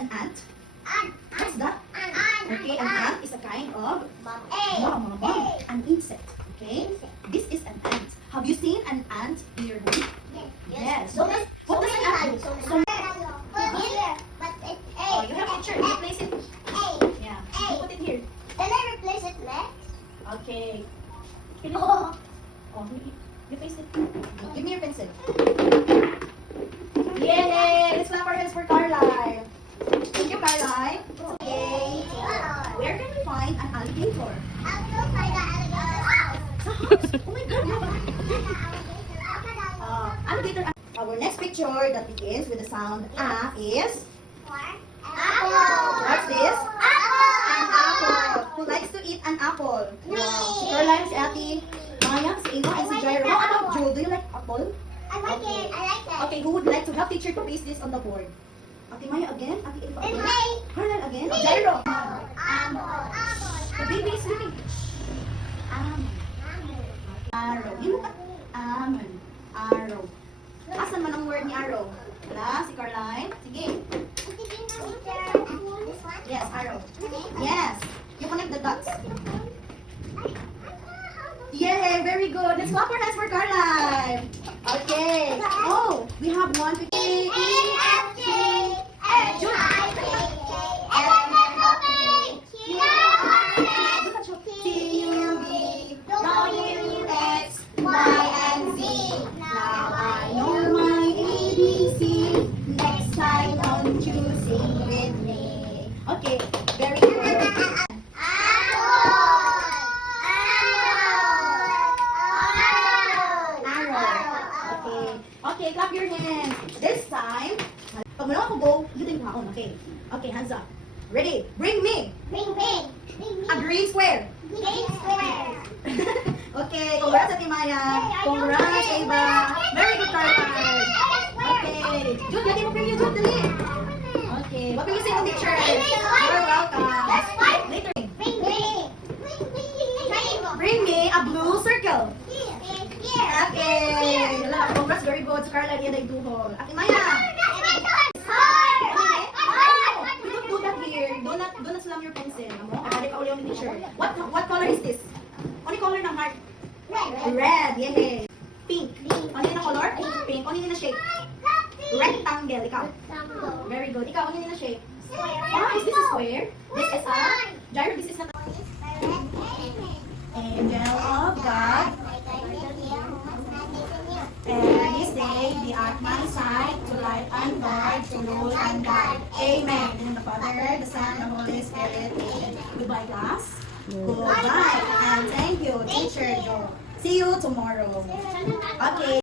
an ant? What's that? Ant. Okay, an ant is a kind of an insect. Okay, this is an ant. Have you seen an ant in your home? Yes. What does an ant do? So, oh, you have a picture. You place it. Yeah. You put it here. Okay. Oh, you place it. Give me your pencil. Yay! Let's clap our hands for Carlisle. Thank you, Carlisle. Okay. Where can we find an alligator? Sa house. Oh my God, alligator. Our next picture that begins with the sound A is what's this? An apple. Who likes to eat an apple? Wow. Si Caroline, si Ate Maya, si Ava, and si Jairo. How about Joe? Do you like apple? Okay, who would like to help teacher to paste this on the board? Ate Maya again? Ate Ava again? Caroline again? Oh, Jairo. The baby is sleeping. Arrow. You look at almond. Arrow. Asan man ang word ni arrow? Wala, si Caroline. Sige. Yes, arrow. Yes. You connect the dots. Yay, very good. Let's clap our hands for Caroline. Okay. Oh, we have one picture. Next time, don't you sing with me? Okay, very good. Okay, clap your hands. This time, pag wala ako go, you din haon. Okay. Okay, hands up. Ready? Bring me. A green square. Okay, congrats Ate Maya. Congrats, Ava. Very good, Caroline. Okay. Jude, lagi mo preview, Jude. Dali. Okay. What will you say on teacher? You're welcome. Later. Bring me a blue circle. Okay. Congrats, very good. So, Carla, yan ay duhol. Ate Maya. Don't do that here. Do not slam your pencil. Akali pa ulit yung teacher. What color is this? Ano yung color ng heart? Red. Yay. Pink. Ano yung color? Pink. Ano yung shape? Rectangle. Ikaw. Very good. Ikaw, ano yung shape? Is this a square? This is a... Jairo, this is not... Angel of God. And this day be at my side to light and guide, to rule and guide. Amen. In the Father, the Son, and the Holy Spirit. Amen. Goodbye, class. Goodbye. And thank you, teacher. See you tomorrow. Okay.